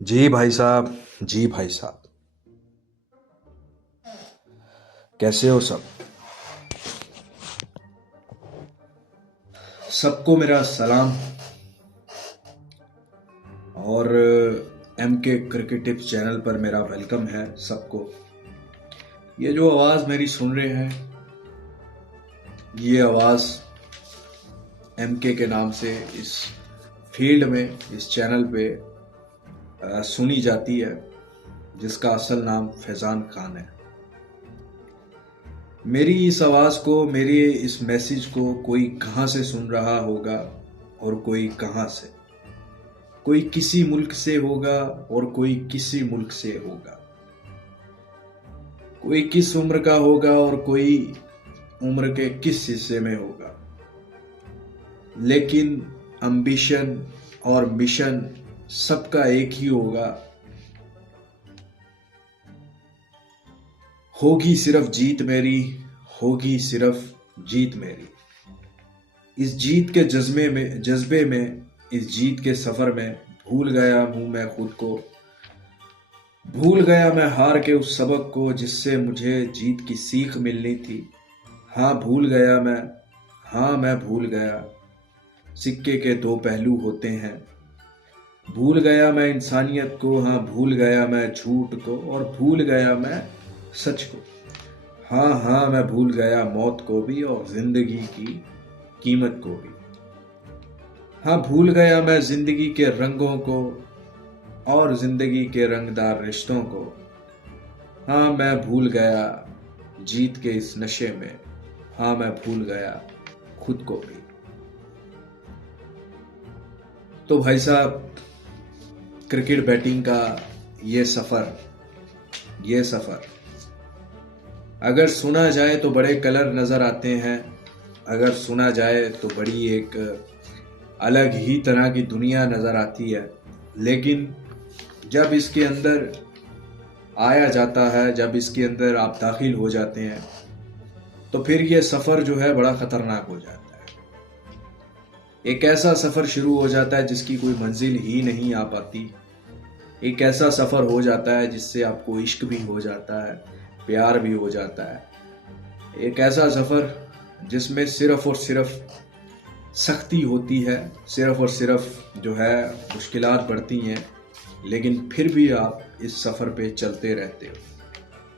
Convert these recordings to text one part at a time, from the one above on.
जी भाई साहब। जी भाई साहब, कैसे हो सब? सबको मेरा सलाम। और एम के क्रिकेट टिप्स चैनल पर मेरा वेलकम है सबको। ये जो आवाज़ मेरी सुन रहे हैं, ये आवाज़ एम के नाम से इस फील्ड में, इस चैनल पे सुनी जाती है, जिसका असल नाम फैज़ान खान है। मेरी इस आवाज़ को, मेरे इस मैसेज को कोई कहाँ से सुन रहा होगा और कोई कहाँ से। कोई किसी मुल्क से होगा और कोई किसी मुल्क से होगा। कोई किस उम्र का होगा और कोई उम्र के किस हिस्से में होगा। लेकिन एम्बिशन और मिशन सबका एक ही होगा। होगी सिर्फ जीत मेरी, होगी सिर्फ जीत मेरी। इस जीत के जज्बे में, इस जीत के सफर में भूल गया हूं मैं खुद को। भूल गया मैं हार के उस सबक को जिससे मुझे जीत की सीख मिलनी थी। हाँ भूल गया मैं, हाँ मैं भूल गया। सिक्के के दो पहलू होते हैं। भूल गया मैं इंसानियत को, हाँ भूल गया मैं झूठ को, और भूल गया मैं सच को। हाँ हाँ मैं भूल गया मौत को भी और जिंदगी की कीमत को भी। हाँ भूल गया मैं जिंदगी के रंगों को और जिंदगी के रंगदार रिश्तों को। हाँ मैं भूल गया जीत के इस नशे में। हाँ मैं भूल गया खुद को भी। तो भाई साहब, क्रिकेट बैटिंग का ये सफर अगर सुना जाए तो बड़े कलर नजर आते हैं। अगर सुना जाए तो बड़ी एक अलग ही तरह की दुनिया नजर आती है। लेकिन जब इसके अंदर आया जाता है, जब इसके अंदर आप दाखिल हो जाते हैं, तो फिर ये सफर जो है बड़ा खतरनाक हो जाता है। एक ऐसा सफर शुरू हो जाता है जिसकी कोई मंजिल ही नहीं आ पाती। एक ऐसा सफर हो जाता है जिससे आपको इश्क भी हो जाता है, प्यार भी हो जाता है। एक ऐसा सफर जिसमें सिर्फ और सिर्फ सख्ती होती है, सिर्फ और सिर्फ जो है मुश्किलात बढ़ती हैं, लेकिन फिर भी आप इस सफ़र पे चलते रहते हो।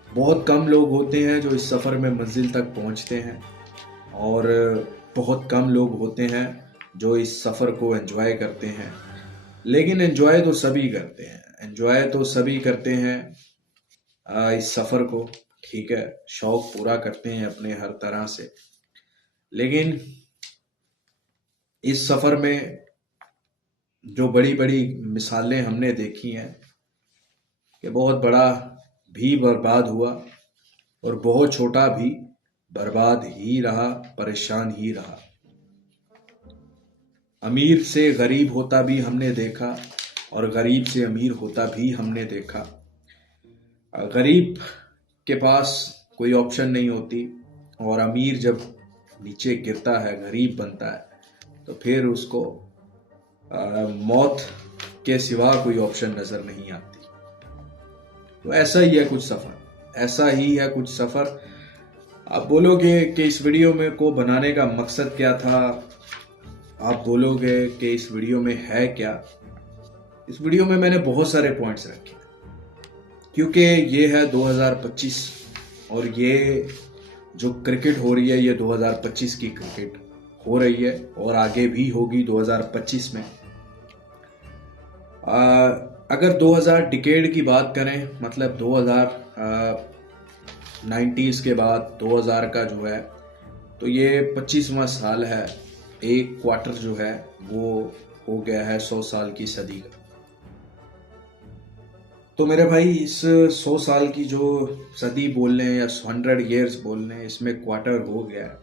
बहुत कम लोग होते हैं जो इस सफ़र में मंजिल तक पहुंचते हैं, और बहुत कम लोग होते हैं जो इस सफ़र को एंजॉय करते हैं। लेकिन एंजॉय तो सभी करते हैं, एंजॉय तो सभी करते हैं इस सफ़र को। ठीक है, शौक पूरा करते हैं अपने हर तरह से। लेकिन इस सफ़र में जो बड़ी बड़ी मिसालें हमने देखी हैं कि बहुत बड़ा भी बर्बाद हुआ और बहुत छोटा भी बर्बाद ही रहा, परेशान ही रहा। अमीर से गरीब होता भी हमने देखा और गरीब से अमीर होता भी हमने देखा। गरीब के पास कोई ऑप्शन नहीं होती, और अमीर जब नीचे गिरता है, गरीब बनता है, तो फिर उसको मौत के सिवा कोई ऑप्शन नजर नहीं आती। तो ऐसा ही है कुछ सफर, ऐसा ही है कुछ सफर। आप बोलोगे कि इस वीडियो में को बनाने का मकसद क्या था, आप बोलोगे कि इस वीडियो में है क्या। इस वीडियो में मैंने बहुत सारे पॉइंट्स रखे, क्योंकि ये है 2025, और ये जो क्रिकेट हो रही है ये 2025 की क्रिकेट हो रही है, और आगे भी होगी 2025 में। अगर 2000 डिकेड की बात करें, मतलब 90s के बाद 2000 का जो है, तो ये 25वां साल है। एक क्वार्टर जो है वो हो गया है 100 साल की सदी का। तो मेरे भाई, इस 100 साल की जो सदी बोल लें या 100 ईयर्स बोल लें, इसमें क्वार्टर हो गया है।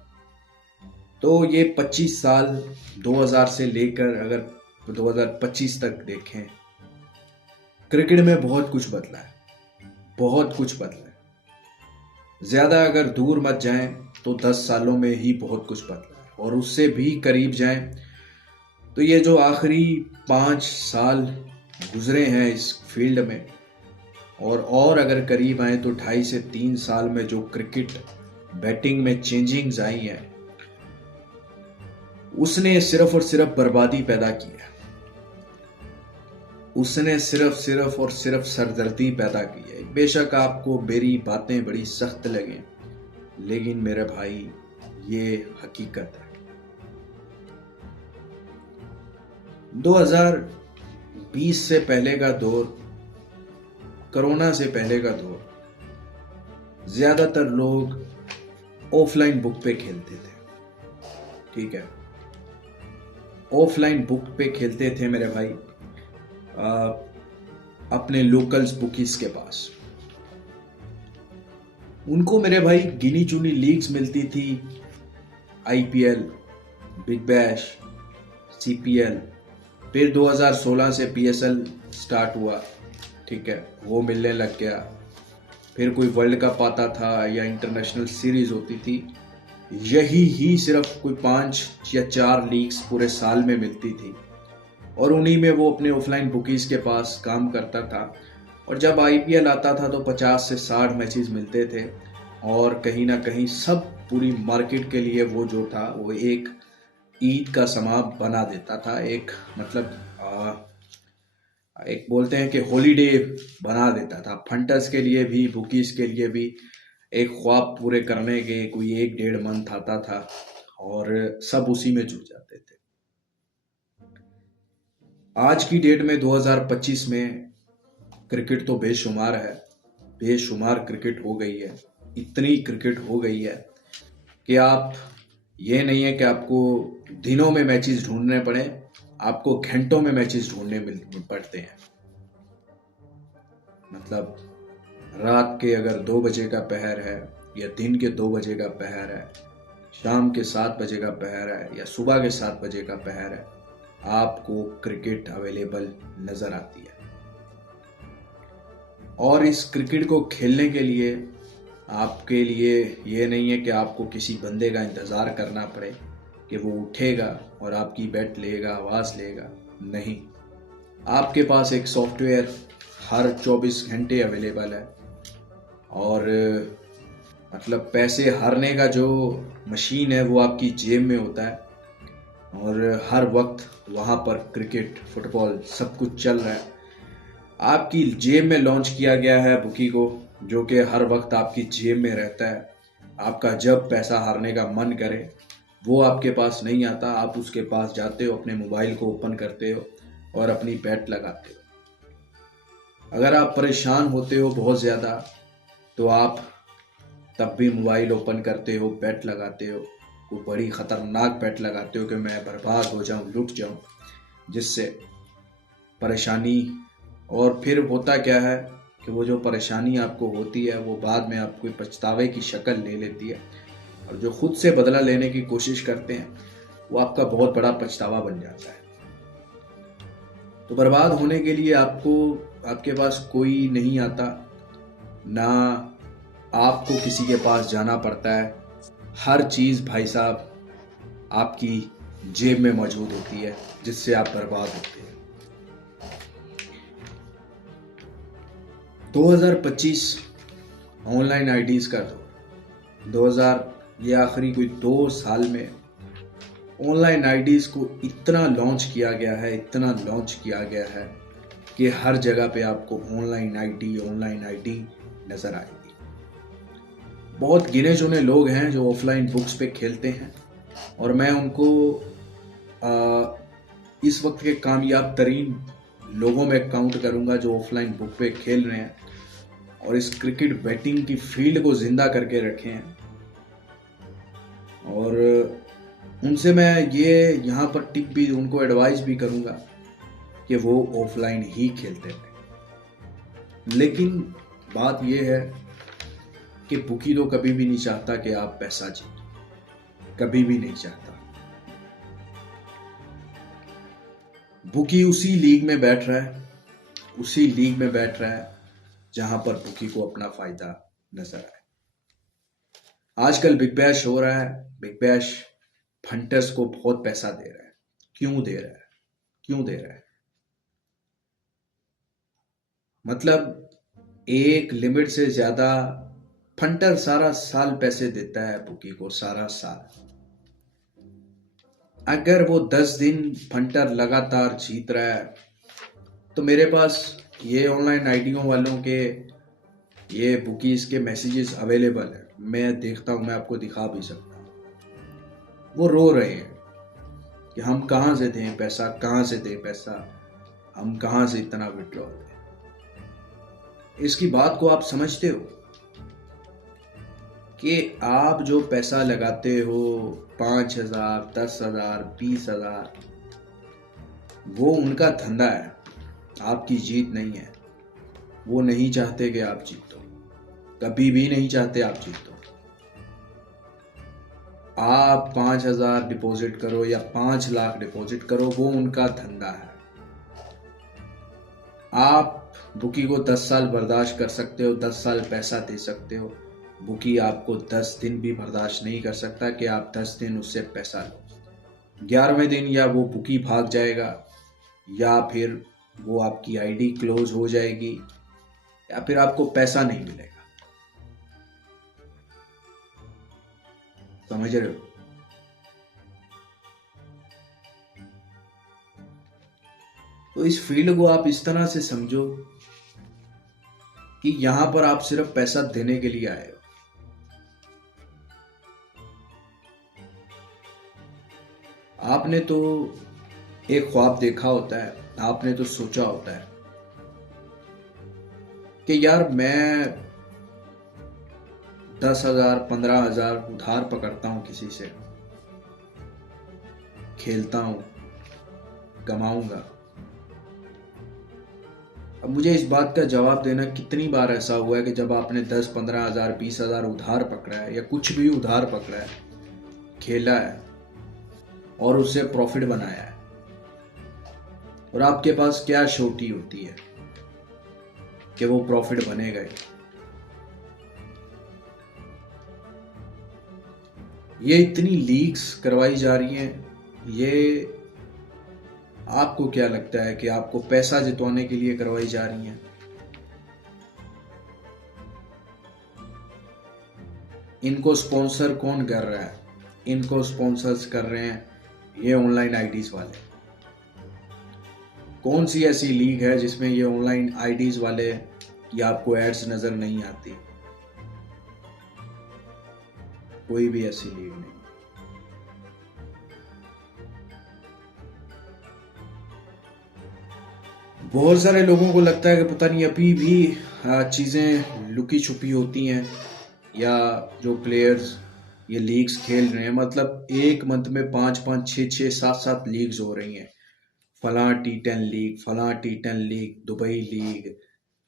तो ये 25 साल 2000 से लेकर अगर 2025 तक देखें, क्रिकेट में बहुत कुछ बदला है, बहुत कुछ बदला है। ज्यादा अगर दूर मत जाएं तो 10 सालों में ही बहुत कुछ बदला है। और उससे भी करीब जाएं, तो ये जो आखिरी 5 साल गुजरे हैं इस फील्ड में, और अगर करीब आए तो 2.5 से 3 साल में जो क्रिकेट बैटिंग में चेंजिंग्स आई हैं, उसने सिर्फ और सिर्फ बर्बादी पैदा की है। उसने सिर्फ और सिर्फ सरदर्दी पैदा की है। बेशक आपको मेरी बातें बड़ी सख्त लगें, लेकिन मेरे भाई ये हकीकत है। 2020 से पहले का दौर, कोरोना से पहले का दौर, ज्यादातर लोग ऑफलाइन बुक पे खेलते थे। ठीक है, ऑफलाइन बुक पे खेलते थे मेरे भाई, अपने लोकल्स बुकीज के पास। उनको मेरे भाई गिनी चुनी लीग्स मिलती थी, आईपीएल, बिग बैश, सीपीएल, फिर 2016 से पीएसएल स्टार्ट हुआ। ठीक है, वो मिलने लग गया। फिर कोई वर्ल्ड कप आता था या इंटरनेशनल सीरीज होती थी, यही ही सिर्फ कोई 5 या 4 लीग्स पूरे साल में मिलती थी, और उन्हीं में वो अपने ऑफलाइन बुकीज के पास काम करता था। और जब आईपीएल आता था तो 50 से 60 मैचेस मिलते थे, और कहीं ना कहीं सब पूरी मार्केट के लिए वो जो था वो एक ईद का समा बना देता था। एक मतलब एक बोलते हैं कि हॉलीडे बना देता था, फंटर्स के लिए भी, बुकीज के लिए भी। एक ख्वाब पूरे करने के कोई 1-1.5 मंथ आता था और सब उसी में जुट जाते थे। आज की डेट में 2025 में क्रिकेट तो बेशुमार है, बेशुमार क्रिकेट हो गई है। इतनी क्रिकेट हो गई है कि आप, ये नहीं है कि आपको दिनों में मैचेस ढूंढने पड़े, आपको घंटों में मैचेस ढूंढने पड़ते हैं। मतलब रात के अगर 2 बजे का पहर है, या दिन के 2 बजे का पहर है, शाम के 7 बजे का पहर है, या सुबह के 7 बजे का पहर है, आपको क्रिकेट अवेलेबल नजर आती है। और इस क्रिकेट को खेलने के लिए आपके लिए ये नहीं है कि आपको किसी बंदे का इंतज़ार करना पड़े कि वो उठेगा और आपकी बैट लेगा, आवाज़ लेगा। नहीं, आपके पास एक सॉफ्टवेयर हर 24 घंटे अवेलेबल है, और मतलब पैसे हारने का जो मशीन है वो आपकी जेब में होता है, और हर वक्त वहाँ पर क्रिकेट, फुटबॉल सब कुछ चल रहा है। आपकी जेब में लॉन्च किया गया है बुकी को, जो कि हर वक्त आपकी जेब में रहता है। आपका जब पैसा हारने का मन करे, वो आपके पास नहीं आता, आप उसके पास जाते हो, अपने मोबाइल को ओपन करते हो और अपनी बैट लगाते हो। अगर आप परेशान होते हो बहुत ज़्यादा, तो आप तब भी मोबाइल ओपन करते हो, बैट लगाते हो, वो बड़ी ख़तरनाक बैट लगाते हो कि मैं बर्बाद हो जाऊं, लुट जाऊं, जिससे परेशानी। और फिर होता क्या है कि वो जो परेशानी आपको होती है वो बाद में आपको पछतावे की शक्ल ले लेती है, और जो खुद से बदला लेने की कोशिश करते हैं वो आपका बहुत बड़ा पछतावा बन जाता है। तो बर्बाद होने के लिए आपके पास कोई नहीं आता, ना आपको किसी के पास जाना पड़ता है। हर चीज़ भाई साहब आपकी जेब में मौजूद होती है, जिससे आप बर्बाद होते हैं। 2025 ऑनलाइन आईडीज़ का दौर, 2000 ये आखिरी कोई 2 साल में ऑनलाइन आईडीज़ को इतना लॉन्च किया गया है, इतना लॉन्च किया गया है कि हर जगह पे आपको ऑनलाइन आईडी नज़र आएगी। बहुत गिने चुने लोग हैं जो ऑफलाइन बुक्स पे खेलते हैं, और मैं उनको इस वक्त के कामयाब तरीन लोगों में काउंट करूंगा जो ऑफलाइन बुक पे खेल रहे हैं और इस क्रिकेट बैटिंग की फील्ड को जिंदा करके रखे हैं। और उनसे मैं ये यहाँ पर टिप भी, उनको एडवाइस भी करूंगा कि वो ऑफलाइन ही खेलते हैं। लेकिन बात ये है कि बुकी तो कभी भी नहीं चाहता कि आप पैसा जीतो, कभी भी नहीं चाहता। बुकी उसी लीग में बैठ रहा है, उसी लीग में बैठ रहा है जहां पर बुकी को अपना फायदा नजर आए। आजकल बिग बैश हो रहा है, बिग बैश फंटर्स को बहुत पैसा दे रहा है। क्यों दे रहा है? क्यों दे रहा है? मतलब एक लिमिट से ज्यादा फंटर सारा साल पैसे देता है बुकी को, सारा साल। अगर वो 10 दिन फंटर लगातार जीत रहा है तो मेरे पास ये ऑनलाइन आईडियों वालों के ये बुकीज के मैसेजेस अवेलेबल है, मैं देखता हूँ, मैं आपको दिखा भी सकता हूँ। वो रो रहे हैं कि हम कहाँ से दें पैसा, कहाँ से दें पैसा, हम कहाँ से इतना विड्रॉ दें। इसकी बात को आप समझते हो कि आप जो पैसा लगाते हो 5,000, 10,000, 20,000, वो उनका धंधा है, आपकी जीत नहीं है। वो नहीं चाहते कि आप जीतो, कभी भी नहीं चाहते आप जीतो। आप 5,000 डिपॉजिट करो या 5 लाख डिपॉजिट करो, वो उनका धंधा है। आप बुकी को 10 साल बर्दाश्त कर सकते हो, 10 साल पैसा दे सकते हो। बुकी आपको 10 दिन भी बर्दाश्त नहीं कर सकता कि आप 10 दिन उससे पैसा लो। 11वें दिन या वो बुकी भाग जाएगा, या फिर वो आपकी आईडी क्लोज हो जाएगी, या फिर आपको पैसा नहीं मिलेगा। समझ रहे हो? तो इस फील्ड को आप इस तरह से समझो कि यहां पर आप सिर्फ पैसा देने के लिए आए हो। आपने तो एक ख्वाब देखा होता है, आपने तो सोचा होता है कि यार मैं 10,000, 15,000 उधार पकड़ता हूं किसी से, खेलता हूं, कमाऊंगा। अब मुझे इस बात का जवाब देना, कितनी बार ऐसा हुआ है कि जब आपने 10, 15,000, 20,000 उधार पकड़ा है, या कुछ भी उधार पकड़ा है, खेला है और उससे प्रॉफिट बनाया है, और आपके पास क्या श्योरिटी होती है कि वो प्रॉफिट बनेगा ही? ये इतनी लीक्स करवाई जा रही हैं, ये आपको क्या लगता है कि आपको पैसा जितवाने के लिए करवाई जा रही हैं? इनको स्पॉन्सर कौन कर रहा है? इनको स्पॉन्सर्स कर रहे हैं ये ऑनलाइन आईडीज वाले। कौन सी ऐसी लीग है जिसमें ये ऑनलाइन आईडीज वाले की आपको एड्स नजर नहीं आती? कोई भी ऐसी लीग नहीं। बहुत सारे लोगों को लगता है कि पता नहीं अभी भी चीज़ें लुकी छुपी होती हैं, या जो प्लेयर्स ये लीग्स खेल रहे हैं, मतलब एक मंथ में 5-5, 6-6, 7-7 लीग्स हो रही हैं। फलां T10 लीग, फलां T10 league, Dubai league,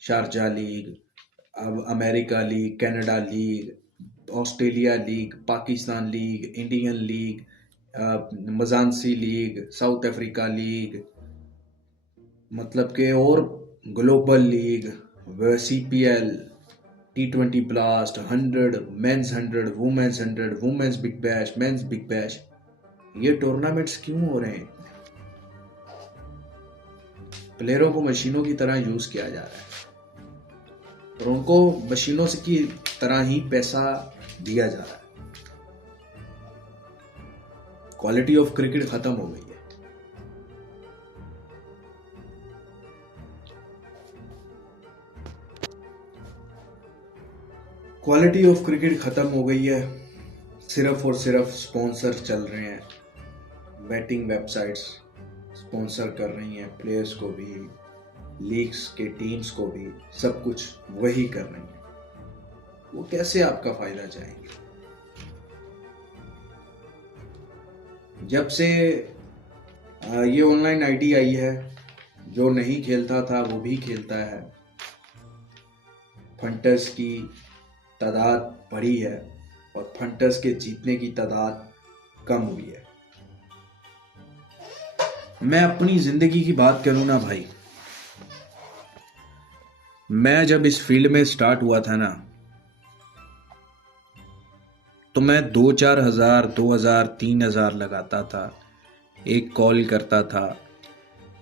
Sharjah league, अब America league, Canada league, Australia league, Pakistan league, Indian league, Mzansi league, South Africa league, मतलब के, और global league, CPL, T20 blast, 100, men's 100, women's 100, women's big bash, men's big bash. ये tournaments क्यों हो रहे हैं? प्लेयरों को मशीनों की तरह यूज किया जा रहा है और उनको मशीनों से की तरह ही पैसा दिया जा रहा है। क्वालिटी ऑफ क्रिकेट खत्म हो गई है। क्वालिटी ऑफ क्रिकेट खत्म हो गई है। सिर्फ और सिर्फ स्पॉन्सर चल रहे हैं, बैटिंग वेबसाइट्स स्पॉन्सर कर रही हैं प्लेयर्स को भी, लीग्स के टीम्स को भी, सब कुछ वही कर रही हैं। वो कैसे आपका फायदा चाहेंगे? जब से ये ऑनलाइन आईडी आई है, जो नहीं खेलता था वो भी खेलता है। फंटर्स की तादाद बढ़ी है और फंटर्स के जीतने की तादाद कम हुई है। मैं अपनी जिंदगी की बात करूं ना भाई, मैं जब इस फील्ड में स्टार्ट हुआ था ना, तो मैं 2-4 हज़ार, 2 हज़ार, 3 हज़ार लगाता था, एक कॉल करता था।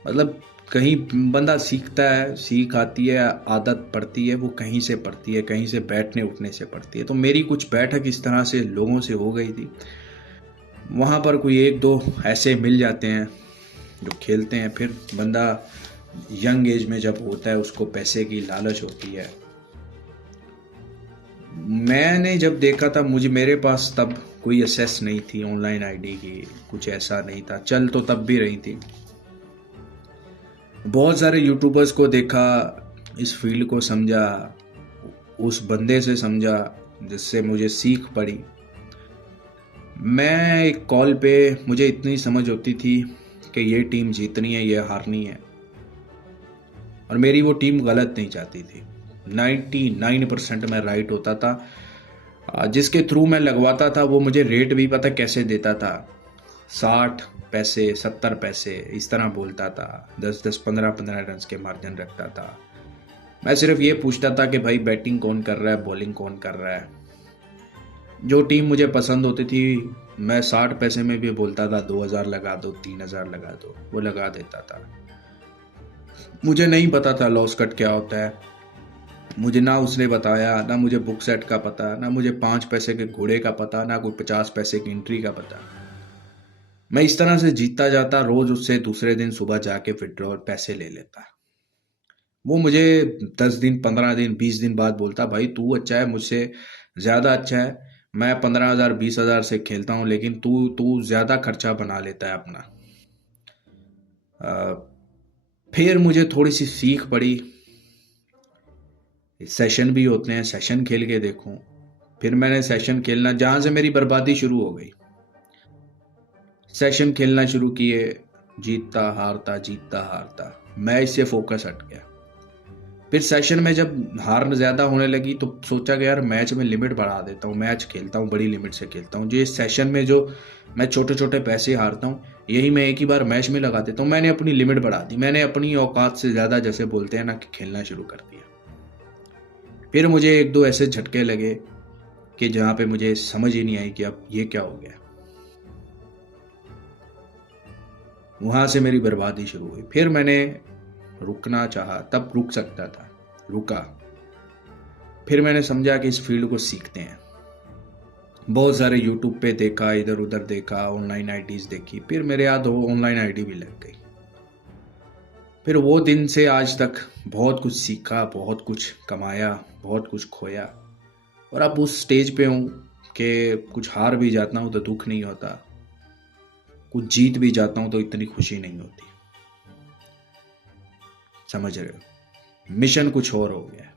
मतलब कहीं बंदा सीखता है, सीख आती है, आदत पड़ती है, वो कहीं से पड़ती है, कहीं से बैठने उठने से पड़ती है। तो मेरी कुछ बैठक इस तरह से लोगों से हो गई थी। वहाँ पर कोई एक दो ऐसे मिल जाते हैं जो खेलते हैं। फिर बंदा यंग एज में जब होता है, उसको पैसे की लालच होती है। मैंने जब देखा था, मेरे पास तब कोई एक्सेस नहीं थी ऑनलाइन आईडी की, कुछ ऐसा नहीं था, चल तो तब भी रही थी। बहुत सारे यूट्यूबर्स को देखा, इस फील्ड को समझा, उस बंदे से समझा जिससे मुझे सीख पड़ी। मैं एक कॉल पे मुझे इतनी समझ होती थी कि ये टीम जीतनी है, ये हारनी है, और मेरी वो टीम गलत नहीं चाहती थी। 99% मैं राइट होता था। जिसके थ्रू मैं लगवाता था वो मुझे रेट भी पता कैसे देता था, 60 पैसे, 70 पैसे, इस तरह बोलता था। 10-10, 15-15 रन के मार्जिन रखता था। मैं सिर्फ ये पूछता था कि भाई बैटिंग कौन कर रहा है, बॉलिंग कौन कर रहा है। जो टीम मुझे पसंद होती थी, मैं 60 पैसे में भी बोलता था 2 हज़ार लगा दो, 3 हज़ार लगा दो, वो लगा देता था। मुझे नहीं पता था लॉस कट क्या होता है। मुझे ना उसने बताया, ना मुझे बुक सेट का पता, ना मुझे 5 पैसे के घोड़े का पता, ना कोई 50 पैसे की एंट्री का पता। मैं इस तरह से जीतता जाता, रोज उससे दूसरे दिन सुबह जाके विड्रॉ पैसे ले लेता। वो मुझे 10 दिन, 15 दिन, 20 दिन बाद बोलता, भाई तू अच्छा है, मुझसे ज़्यादा अच्छा है। मैं 15 हज़ार, 20 हज़ार से खेलता हूँ, लेकिन तू तू ज़्यादा खर्चा बना लेता है अपना। अ, फिर मुझे थोड़ी सी सीख पड़ी। सेशन भी होते हैं, सेशन खेल के देखूं। फिर मैंने सेशन खेलना, जहाँ से मेरी बर्बादी शुरू हो गई। सेशन खेलना शुरू किए, जीतता हारता, जीतता हारता, मैं इससे फोकस हट गया। फिर सेशन में जब हार ज़्यादा होने लगी तो सोचा कि यार मैच में लिमिट बढ़ा देता हूँ, मैच खेलता हूँ, बड़ी लिमिट से खेलता हूँ। जो इस सेशन में जो मैं छोटे छोटे पैसे हारता हूँ, यही मैं एक ही बार मैच में लगा देता हूँ। मैंने अपनी लिमिट बढ़ा दी, मैंने अपनी औकात से ज़्यादा, जैसे बोलते हैं ना, कि खेलना शुरू कर दिया। फिर मुझे एक दो ऐसे झटके लगे कि जहाँ पे मुझे समझ ही नहीं आई कि अब ये क्या हो गया। वहाँ से मेरी बर्बादी शुरू हुई। फिर मैंने रुकना चाहा, तब रुक सकता था, रुका। फिर मैंने समझा कि इस फील्ड को सीखते हैं। बहुत सारे यूट्यूब पे देखा, इधर उधर देखा, ऑनलाइन आईडीज देखी। फिर मेरे याद हो ऑनलाइन आईडी भी लग गई। फिर वो दिन से आज तक बहुत कुछ सीखा, बहुत कुछ कमाया, बहुत कुछ खोया, और अब उस स्टेज पे हूँ कि कुछ हार भी जाता हूँ तो दुख नहीं होता, कुछ जीत भी जाता हूँ तो इतनी खुशी नहीं होती। समझ रहे हो, मिशन कुछ और हो गया।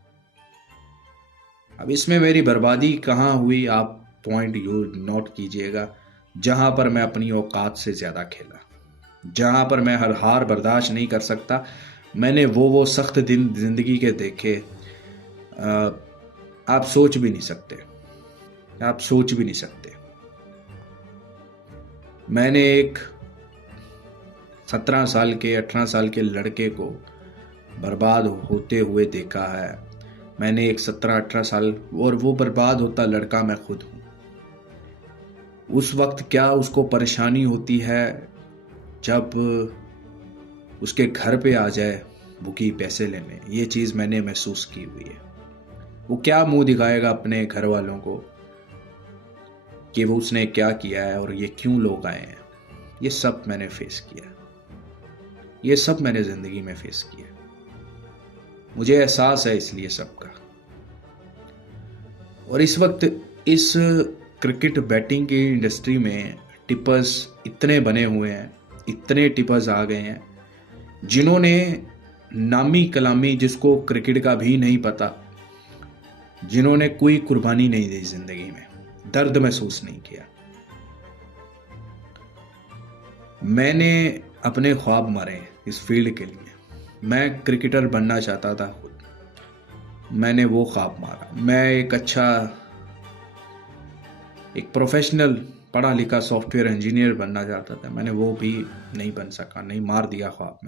अब इसमें मेरी बर्बादी कहाँ हुई, आप पॉइंट यू नोट कीजिएगा। जहाँ पर मैं अपनी औकात से ज़्यादा खेला, जहाँ पर मैं हर हार बर्दाश्त नहीं कर सकता, मैंने वो सख्त दिन ज़िंदगी के देखे। अ, आप सोच भी नहीं सकते, आप सोच भी नहीं सकते। मैंने एक 17 साल के, 18 साल के लड़के को बर्बाद होते हुए देखा है। मैंने एक 17-18 साल, और वो बर्बाद होता लड़का मैं खुद हूँ। उस वक्त क्या उसको परेशानी होती है जब उसके घर पे आ जाए बुकी पैसे लेने, ये चीज़ मैंने महसूस की हुई है। वो क्या मुंह दिखाएगा अपने घर वालों को कि वो उसने क्या किया है और ये क्यों लोग आए हैं। ये सब मैंने फेस किया, ये सब मैंने ज़िंदगी में फेस किया। मुझे एहसास है इसलिए सबका। और इस वक्त इस क्रिकेट बैटिंग की इंडस्ट्री में टिपर्स इतने बने हुए हैं, इतने टिपर्स आ गए हैं जिन्होंने नामी कलामी, जिसको क्रिकेट का भी नहीं पता, जिन्होंने कोई कुर्बानी नहीं दी जिंदगी में, दर्द महसूस नहीं किया। मैंने अपने ख्वाब मारे इस फील्ड के लिए। मैं क्रिकेटर बनना चाहता था खुद, मैंने वो ख्वाब मारा। मैं एक प्रोफेशनल पढ़ा लिखा सॉफ्टवेयर इंजीनियर बनना चाहता था, मैंने वो भी नहीं बन सका, नहीं, मार दिया ख्वाब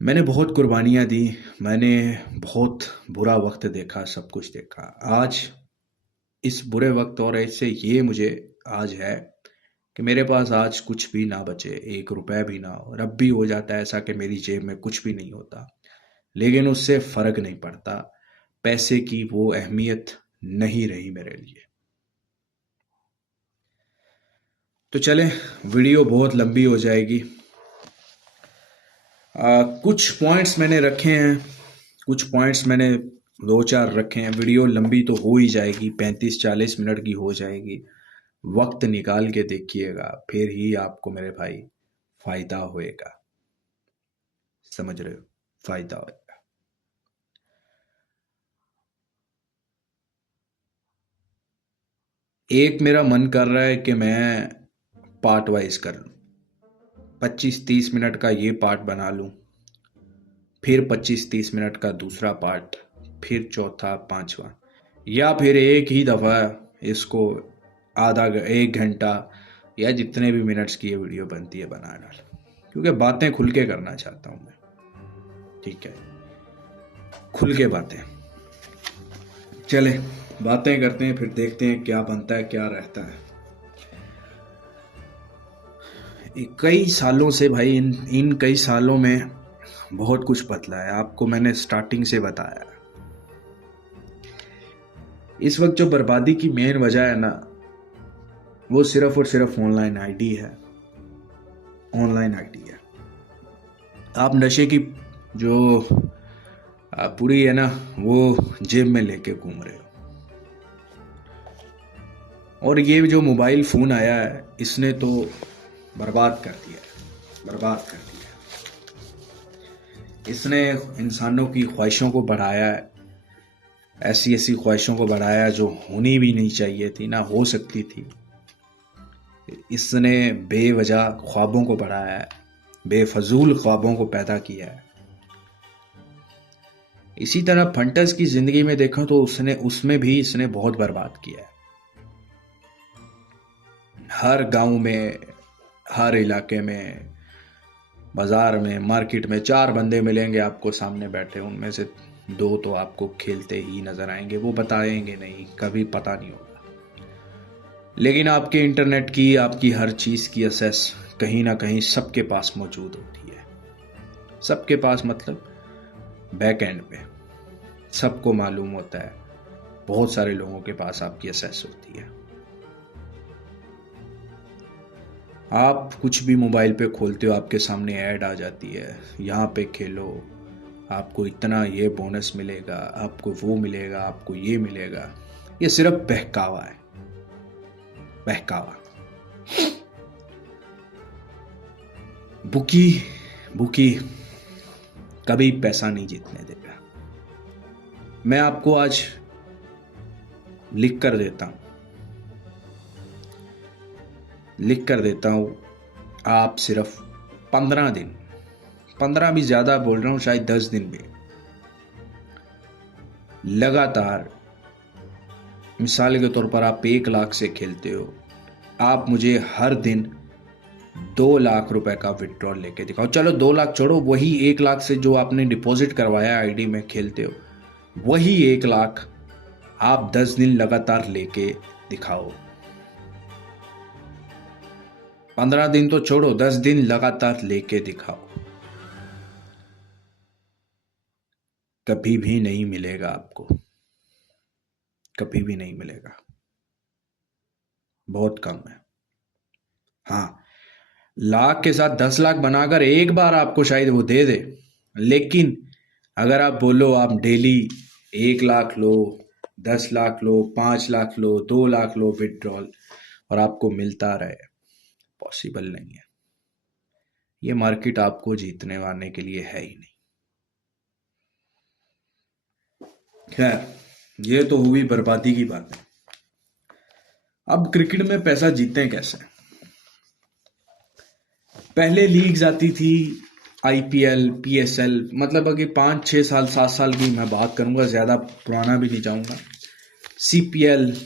मैंने बहुत कुर्बानियाँ दी, मैंने बहुत बुरा वक्त देखा, सब कुछ देखा। आज इस बुरे वक्त और ऐसे ये मुझे आज है कि मेरे पास आज कुछ भी ना बचे, 1 रुपए भी ना हो। अब भी हो जाता है ऐसा कि मेरी जेब में कुछ भी नहीं होता, लेकिन उससे फर्क नहीं पड़ता। पैसे की वो अहमियत नहीं रही मेरे लिए। तो चले, वीडियो बहुत लंबी हो जाएगी। कुछ पॉइंट्स मैंने रखे हैं, कुछ पॉइंट्स मैंने 2-4 रखे हैं। वीडियो लंबी तो हो ही जाएगी, 35-40 मिनट की हो जाएगी। वक्त निकाल के देखिएगा, फिर ही आपको मेरे भाई फायदा होएगा। समझ रहे हो? फायदा होएगा। एक मेरा मन कर रहा है कि मैं पार्ट वाइज कर लूँ, 25-30 मिनट का ये पार्ट बना लूँ, फिर 25-30 मिनट का दूसरा पार्ट, फिर चौथा, पांचवा, या फिर एक ही दफ़ा इसको 1 घंटा या जितने भी मिनट्स की ये वीडियो बनती है बना डाल, क्योंकि बातें खुल के करना चाहता हूँ मैं। ठीक है, खुल के बातें। चले, बातें करते हैं, फिर देखते हैं क्या बनता है, क्या रहता है। कई सालों से भाई, इन कई सालों में बहुत कुछ बदला है। आपको मैंने स्टार्टिंग से बताया। इस वक्त जो बर्बादी की मेन वजह है ना, वो सिर्फ और सिर्फ ऑनलाइन आईडी है। ऑनलाइन आईडी है। आप नशे की जो पूरी है ना, वो जेब में लेके घूम रहे हो। और ये जो मोबाइल फ़ोन आया है, इसने तो बर्बाद कर दिया है, बर्बाद कर दिया है। इसने इंसानों की ख्वाहिशों को बढ़ाया है, ऐसी ऐसी ख्वाहिशों को बढ़ाया जो होनी भी नहीं चाहिए थी, ना हो सकती थी। इसने बेवजह ख्वाबों को बढ़ाया है, बेफजूल ख्वाबों को पैदा किया है। इसी तरह फंटस की ज़िंदगी में देखो तो उसमें भी इसने बहुत बर्बाद किया है। हर गांव में, हर इलाके में, बाज़ार में, मार्केट में 4 बंदे मिलेंगे आपको सामने बैठे, उनमें से 2 तो आपको खेलते ही नज़र आएंगे। वो बताएंगे नहीं, कभी पता नहीं होगा। लेकिन आपके इंटरनेट की, आपकी हर चीज़ की एक्सेस कहीं ना कहीं सबके पास मौजूद होती है। सबके पास मतलब बैक एंड पे सबको मालूम होता है। बहुत सारे लोगों के पास आपकी एक्सेस होती है। आप कुछ भी मोबाइल पे खोलते हो, आपके सामने ऐड आ जाती है, यहाँ पे खेलो, आपको इतना ये बोनस मिलेगा, आपको वो मिलेगा, आपको ये मिलेगा। ये सिर्फ बहकावा है, बहकावा। बुकी बुकी कभी पैसा नहीं जीतने देगा। मैं आपको आज लिख कर देता हूं, आप सिर्फ 15 दिन, 15 भी ज़्यादा बोल रहा हूं, शायद 10 दिन भी लगातार, मिसाल के तौर पर आप 1 लाख से खेलते हो, आप मुझे हर दिन 2 लाख रुपए का विड्रॉल लेके दिखाओ। चलो 2 लाख छोड़ो, वही 1 लाख से जो आपने डिपॉजिट करवाया आईडी में खेलते हो, वही 1 लाख आप 10 दिन लगातार लेके दिखाओ। 15 दिन तो छोड़ो, 10 दिन लगातार लेके दिखाओ। कभी भी नहीं मिलेगा आपको, कभी भी नहीं मिलेगा, बहुत कम है। हाँ, लाख के साथ 10 लाख बनाकर एक बार आपको शायद वो दे दे, लेकिन अगर आप बोलो आप डेली 1 लाख लो, 10 लाख लो, 5 लाख लो, 2 लाख लो विड्रॉल, और आपको मिलता रहे, पॉसिबल नहीं है। ये मार्केट आपको जीतने वाले के लिए है ही नहीं। खैर, ये तो हुई बर्बादी की बात है। अब क्रिकेट में पैसा जीतते कैसे? पहले लीग्स आती थी, आईपीएल, पीएसएल, मतलब अगर 5-6 साल, 7 साल की मैं बात करूंगा, ज़्यादा पुराना भी नहीं जाऊंगा। सीपीएल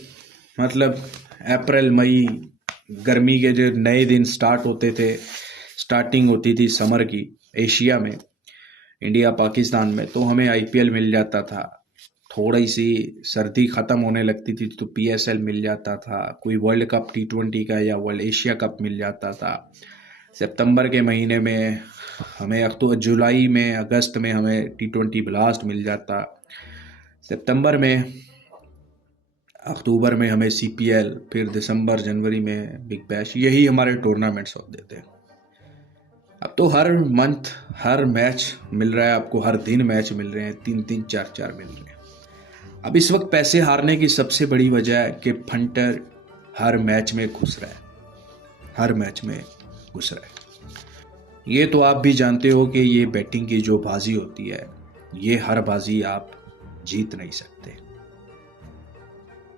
मतलब अप्रैल मई, गर्मी के जो नए दिन स्टार्ट होते थे, स्टार्टिंग होती थी समर की एशिया में, इंडिया पाकिस्तान में, तो हमें आईपीएल मिल जाता था। थोड़ी सी सर्दी ख़त्म होने लगती थी तो पीएसएल मिल जाता था, कोई वर्ल्ड कप टी20 का या वर्ल्ड एशिया कप मिल जाता था। सितंबर के महीने में हमें, अक्टूबर जुलाई में अगस्त में हमें टी20 ब्लास्ट मिल जाता। सितंबर में, अक्टूबर में हमें सीपीएल, फिर दिसंबर जनवरी में बिग बैश, यही हमारे टूर्नामेंट्स होते थे। अब तो हर मंथ हर मैच मिल रहा है आपको, हर दिन मैच मिल रहे हैं, 3-3 4-4 मिल रहे हैं। अब इस वक्त पैसे हारने की सबसे बड़ी वजह है कि फंटर हर मैच में घुस रहा है, हर मैच में घुस रहा है। ये तो आप भी जानते हो कि ये बैटिंग की जो बाजी होती है, ये हर बाजी आप जीत नहीं सकते,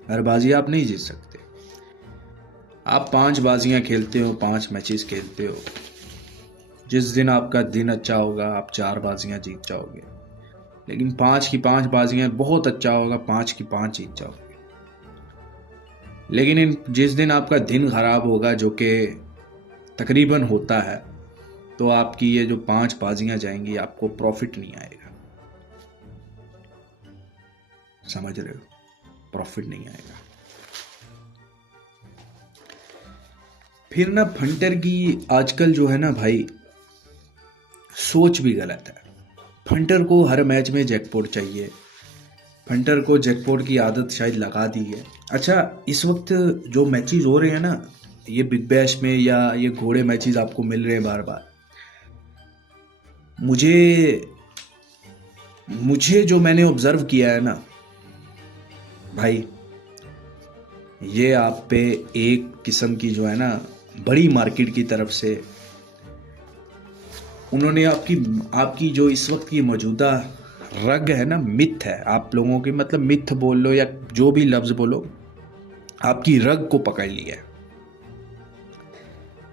हर बाजी आप नहीं जीत सकते। आप 5 बाजियां खेलते हो, 5 मैचेस खेलते हो, जिस दिन आपका दिन अच्छा होगा आप 4 बाजियां जीत जाओगे, लेकिन 5 की 5 बाजियां बहुत अच्छा होगा, 5 की 5 जीत जाओगे। लेकिन जिस दिन आपका दिन खराब होगा, जो कि तकरीबन होता है, तो आपकी ये जो 5 बाजियां जाएंगी, आपको प्रॉफिट नहीं आएगा। समझ रहे हो? प्रॉफिट नहीं आएगा। फिर ना फंटर की आजकल जो है ना भाई, सोच भी गलत है। फंटर को हर मैच में जैकपॉट चाहिए, फंटर को जैकपॉट की आदत शायद लगा दी है। अच्छा, इस वक्त जो मैचेस हो रहे हैं ना, ये बिग बैश में या ये घोड़े मैचेस आपको मिल रहे हैं बार बार, मुझे जो मैंने ऑब्जर्व किया है ना भाई, ये आप पे एक किस्म की जो है ना बड़ी मार्केट की तरफ से उन्होंने आपकी जो इस वक्त की मौजूदा रग है ना, मिथ है आप लोगों की, मतलब मिथ बोल लो या जो भी लफ्ज़ बोलो, आपकी रग को पकड़ लिया है।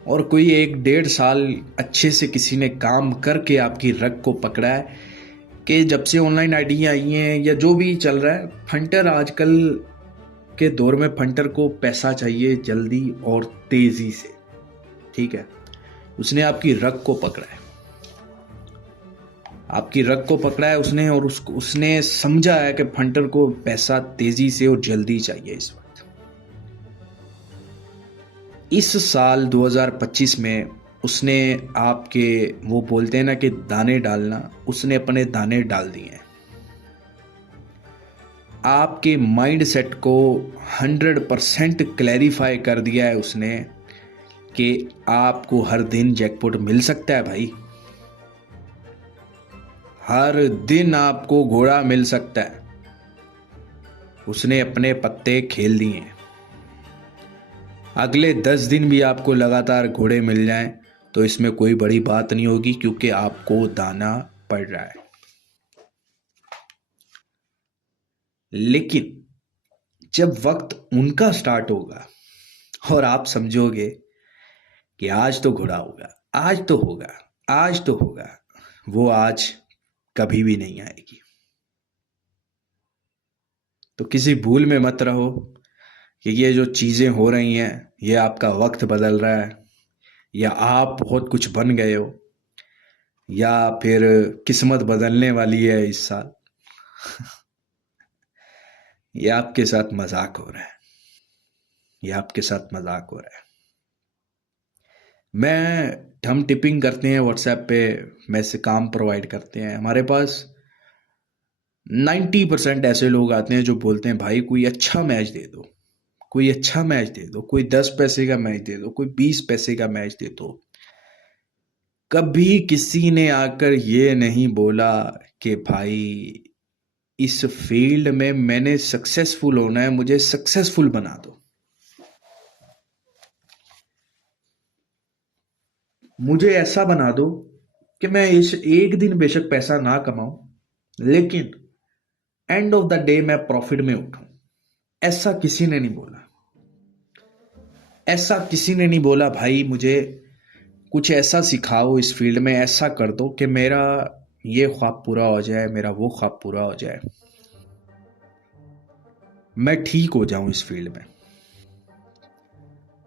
और कोई 1-1.5 साल अच्छे से किसी ने काम करके आपकी रग को पकड़ा है कि जब से ऑनलाइन आईडी आई हैं या जो भी चल रहा है, फंटर आजकल के दौर में फंटर को पैसा चाहिए जल्दी और तेज़ी से। ठीक है, उसने आपकी रग को पकड़ा है, आपकी रग को पकड़ा है उसने, और उसने समझा है कि फंटर को पैसा तेजी से और जल्दी चाहिए इस वक्त। इस साल 2025 में उसने आपके, वो बोलते हैं ना कि दाने डालना, उसने अपने दाने डाल दिए हैं। आपके माइंड सेट को 100% क्लैरिफाई कर दिया है उसने कि आपको हर दिन जैकपॉट मिल सकता है भाई, हर दिन आपको घोड़ा मिल सकता है। उसने अपने पत्ते खेल दिए हैं। अगले 10 दिन भी आपको लगातार घोड़े मिल जाएं तो इसमें कोई बड़ी बात नहीं होगी, क्योंकि आपको दाना पड़ रहा है। लेकिन जब वक्त उनका स्टार्ट होगा और आप समझोगे कि आज तो घोड़ा होगा, आज तो होगा, आज तो होगा, वो आज कभी भी नहीं आएगी। तो किसी भूल में मत रहो कि ये जो चीज़ें हो रही हैं, ये आपका वक्त बदल रहा है, या आप बहुत कुछ बन गए हो, या फिर किस्मत बदलने वाली है इस साल। ये आपके साथ मजाक हो रहा है, ये आपके साथ मजाक हो रहा है। हम टिपिंग करते हैं व्हाट्सएप पे, मैसेज काम प्रोवाइड करते हैं। हमारे पास 90% ऐसे लोग आते हैं जो बोलते हैं भाई कोई अच्छा मैच दे दो, कोई अच्छा मैच दे दो, कोई 10 पैसे का मैच दे दो, कोई 20 पैसे का मैच दे दो। कभी किसी ने आकर ये नहीं बोला कि भाई इस फील्ड में मैंने सक्सेसफुल होना है, मुझे सक्सेसफुल बना दो, मुझे ऐसा बना दो कि मैं इस एक दिन बेशक पैसा ना कमाऊं, लेकिन एंड ऑफ द डे मैं प्रॉफिट में उठूं। ऐसा किसी ने नहीं बोला, ऐसा किसी ने नहीं बोला भाई मुझे कुछ ऐसा सिखाओ इस फील्ड में, ऐसा कर दो कि मेरा ये ख्वाब पूरा हो जाए, मेरा वो ख्वाब पूरा हो जाए, मैं ठीक हो जाऊं इस फील्ड में।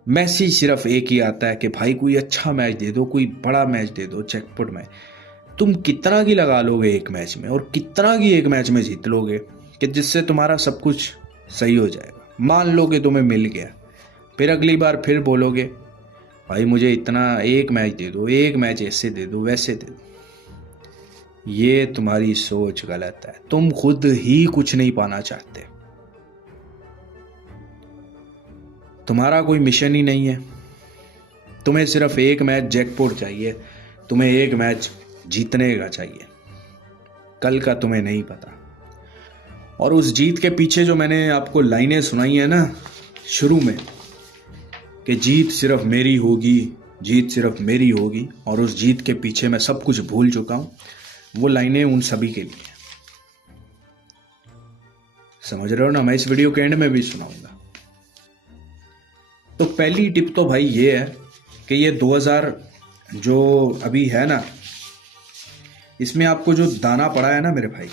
मैसेज सिर्फ एक ही आता है कि भाई कोई अच्छा मैच दे दो, कोई बड़ा मैच दे दो जैकपॉट में। तुम कितना की लगा लोगे एक मैच में, और कितना की एक मैच में जीत लोगे? कि जिससे तुम्हारा सब कुछ सही हो जाएगा। मान लो कि तुम्हें मिल गया, फिर अगली बार फिर बोलोगे भाई मुझे इतना, एक मैच दे दो, एक मैच ऐसे दे दो, वैसे दे दो। ये तुम्हारी सोच गलत है। तुम खुद ही कुछ नहीं पाना चाहते। तुम्हारा कोई मिशन ही नहीं है। तुम्हें सिर्फ एक मैच जैकपॉट चाहिए, तुम्हें एक मैच जीतने का चाहिए। कल का तुम्हें नहीं पता। और उस जीत के पीछे जो मैंने आपको लाइनें सुनाई है ना शुरू में, कि जीत सिर्फ मेरी होगी, जीत सिर्फ मेरी होगी, और उस जीत के पीछे मैं सब कुछ भूल चुका हूं, वो लाइनें उन सभी के लिए। समझ रहे हो ना? मैं इस वीडियो के एंड में भी सुनाऊंगा। तो पहली टिप तो भाई ये है कि ये 2000 जो अभी है ना, इसमें आपको जो दाना पड़ा है ना मेरे भाई,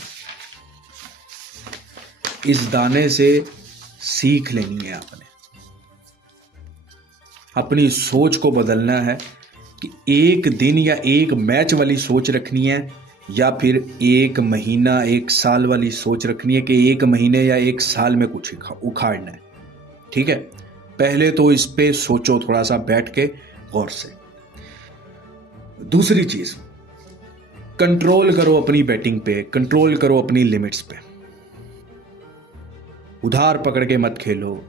इस दाने से सीख लेनी है आपने। अपनी सोच को बदलना है कि एक दिन या एक मैच वाली सोच रखनी है, या फिर एक महीना एक साल वाली सोच रखनी है कि एक महीने या एक साल में कुछ उखाड़ना है। ठीक है, पहले तो इस पे सोचो थोड़ा सा बैठ के गौर से। दूसरी चीज, कंट्रोल करो अपनी बैटिंग पे, कंट्रोल करो अपनी लिमिट्स पे। उधार पकड़ के मत खेलो,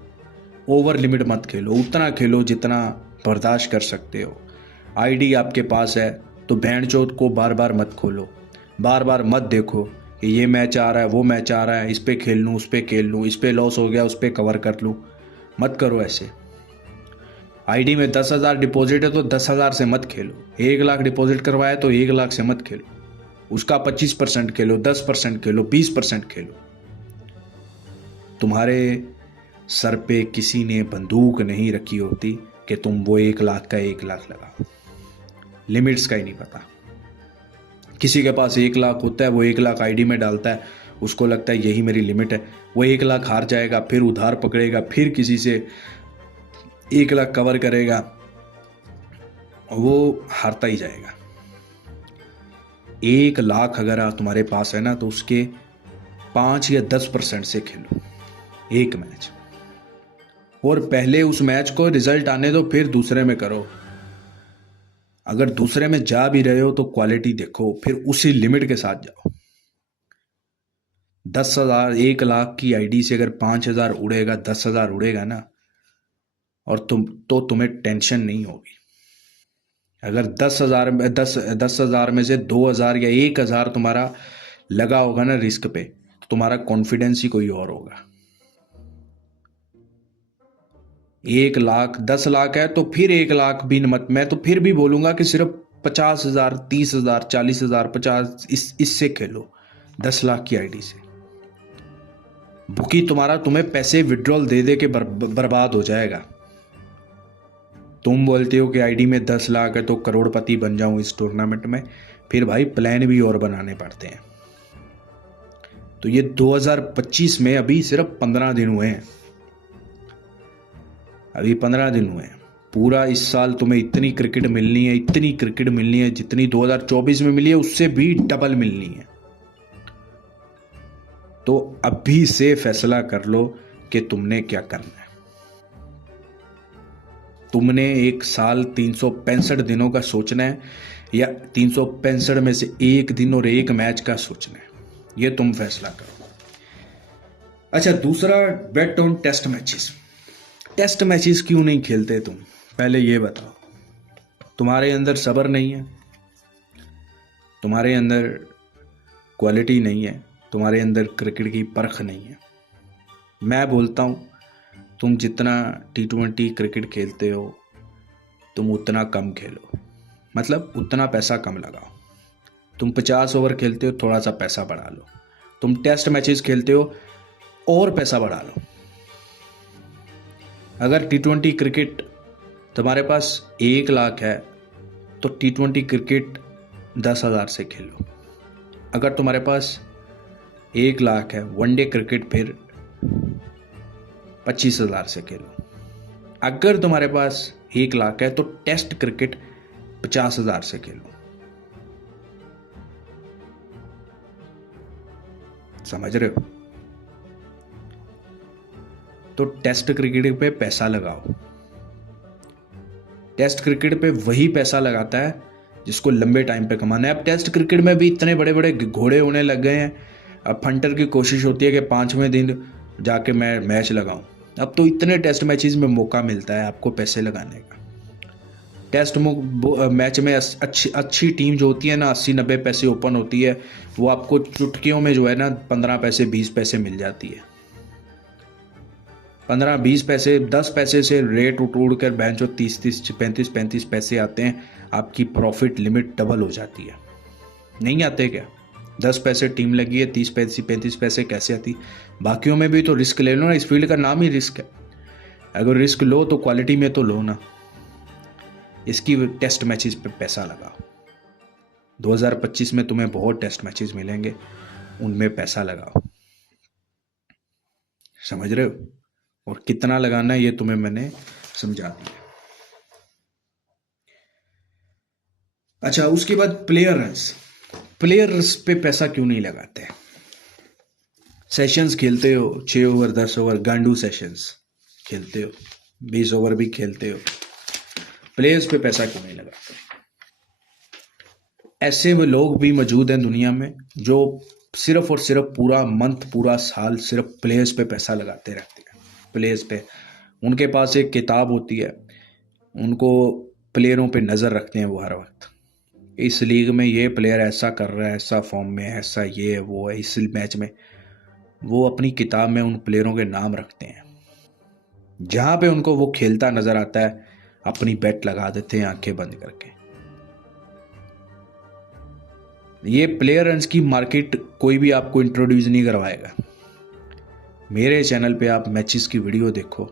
ओवर लिमिट मत खेलो, उतना खेलो जितना बर्दाश्त कर सकते हो। आईडी आपके पास है तो भैंचोद को बार बार मत खोलो, बार बार मत देखो कि ये मैच आ रहा है, वो मैच आ रहा है, इस पे खेल लूँ, उस पे खेल लूँ, इस पे लॉस हो गया, उस पे कवर कर लूँ। मत करो ऐसे। आईडी में 10,000 डिपॉजिट है तो 10,000 से मत खेलो। 1 लाख डिपॉजिट करवाया तो 1 लाख से मत खेलो। उसका 25% खेलो, 10% खेलो, 20% खेलो। तुम्हारे सर पे किसी ने बंदूक नहीं रखी होती कि तुम वो 1 लाख का 1 लाख लगाओ। लिमिट्स का ही नहीं पता। किसी के पास 1 लाख होता है, वो 1 लाख आईडी में डालता है, उसको लगता है यही मेरी लिमिट है। वो 1 लाख हार जाएगा, फिर उधार पकड़ेगा, फिर किसी से 1 लाख कवर करेगा, वो हारता ही जाएगा। 1 लाख अगर तुम्हारे पास है ना, तो उसके 5 या 10% से खेलो एक मैच, और पहले उस मैच को रिजल्ट आने दो, फिर दूसरे में करो। अगर दूसरे में जा भी रहे हो तो क्वालिटी देखो, फिर उसी लिमिट के साथ जाओ। 10,000, 1 लाख की आईडी से अगर 5,000 उड़ेगा, 10,000 उड़ेगा ना, और तुम्हें टेंशन नहीं होगी। अगर 10,000 में 10,000 में से 2,000 या 1,000 तुम्हारा लगा होगा ना रिस्क पे, तो तुम्हारा कॉन्फिडेंस ही कोई और होगा। 1 लाख, 10 लाख है तो फिर 1 लाख भी मत। मैं तो फिर भी बोलूंगा कि सिर्फ 50,000, 30,000, 40,000, 50 इससे खेलो 10 लाख की आईडी से। बुकी तुम्हें पैसे विड्रॉल दे दे के बर्बाद हो जाएगा। तुम बोलते हो कि आईडी में 10 लाख है तो करोड़पति बन जाऊं इस टूर्नामेंट में, फिर भाई प्लान भी और बनाने पड़ते हैं। तो ये 2025 में अभी सिर्फ 15 दिन हुए हैं। अभी 15 दिन हुए हैं। पूरा इस साल तुम्हें इतनी क्रिकेट मिलनी है, इतनी क्रिकेट मिलनी है जितनी 2024 में मिली है, उससे भी डबल मिलनी है। तो अभी से फैसला कर लो कि तुमने क्या करना है। तुमने एक साल 365 दिनों का सोचना है, या 365 में से एक दिन और एक मैच का सोचना है। ये तुम फैसला करो। अच्छा, दूसरा, bet on test matches. Test matches क्यों नहीं खेलते तुम? पहले ये बताओ। तुम्हारे अंदर सब्र नहीं है, तुम्हारे अंदर क्वालिटी नहीं है, तुम्हारे अंदर क्रिकेट की परख नहीं है। मैं बोलता हूँ, तुम जितना T20 क्रिकेट खेलते हो, तुम उतना कम खेलो, मतलब उतना पैसा कम लगाओ। तुम 50 ओवर खेलते हो, थोड़ा सा पैसा बढ़ा लो। तुम टेस्ट मैचेस खेलते हो, और पैसा बढ़ा लो। अगर T20 क्रिकेट तुम्हारे पास 1 लाख है तो T20 क्रिकेट 10,000 से खेलो। अगर तुम्हारे पास 1 लाख है, वनडे क्रिकेट फिर 25,000 से खेलो। अगर तुम्हारे पास 1 लाख है तो टेस्ट क्रिकेट 50,000 से खेलो। समझ रहे हो? तो टेस्ट क्रिकेट पे पैसा लगाओ। टेस्ट क्रिकेट पे वही पैसा लगाता है जिसको लंबे टाइम पे कमाना है। अब टेस्ट क्रिकेट में भी इतने बड़े बड़े घोड़े होने लग गए हैं। अब फंटर की कोशिश होती है कि 5वें दिन जाके मैं मैच लगाऊं। अब तो इतने टेस्ट मैचेस में मौका मिलता है आपको पैसे लगाने का। टेस्ट मैच में अच्छी टीम जो होती है ना, 80-90 पैसे ओपन होती है, वो आपको चुटकियों में जो है ना 15 पैसे 20 पैसे मिल जाती है। 15-20 पैसे 10 पैसे से रेट उड़ कर बेंचो 30-30 35-35 पैसे आते हैं। आपकी प्रॉफिट लिमिट डबल हो जाती है। नहीं आते क्या? 10 पैसे टीम लगी है, 30 पैसे 35 पैसे कैसे आती? बाकियों में भी तो रिस्क ले लो ना, इस फील्ड का नाम ही रिस्क है। अगर रिस्क लो तो क्वालिटी में तो लो ना। इसकी टेस्ट मैचेस पे पैसा लगाओ। 2025 में तुम्हें बहुत टेस्ट मैचेस मिलेंगे, उनमें पैसा लगाओ। समझ रहे हो? और कितना लगाना है ये तुम्हें मैंने समझा दिया। अच्छा, उसके बाद प्लेयर्स पे पैसा क्यों नहीं लगाते? सेशंस खेलते हो, 6 ओवर 10 ओवर गांडू सेशंस खेलते हो, 20 ओवर भी खेलते हो, प्लेयर्स पे पैसा क्यों नहीं लगाते? ऐसे वो लोग भी मौजूद हैं दुनिया में जो सिर्फ और सिर्फ पूरा मंथ पूरा साल सिर्फ प्लेयर्स पे पैसा लगाते रहते हैं। प्लेयर्स पे उनके पास एक किताब होती है, उनको प्लेयरों पे नज़र रखते हैं वो हर वक्त। इस लीग में ये प्लेयर ऐसा कर रहा है, ऐसा फॉर्म में है, ऐसा ये है वो है, इस मैच में वो अपनी किताब में उन प्लेयरों के नाम रखते हैं। जहाँ पे उनको वो खेलता नज़र आता है अपनी बेट लगा देते हैं आंखें बंद करके। ये प्लेयर रन्स की मार्केट कोई भी आपको इंट्रोड्यूस नहीं करवाएगा। मेरे चैनल पे आप मैचेस की वीडियो देखो,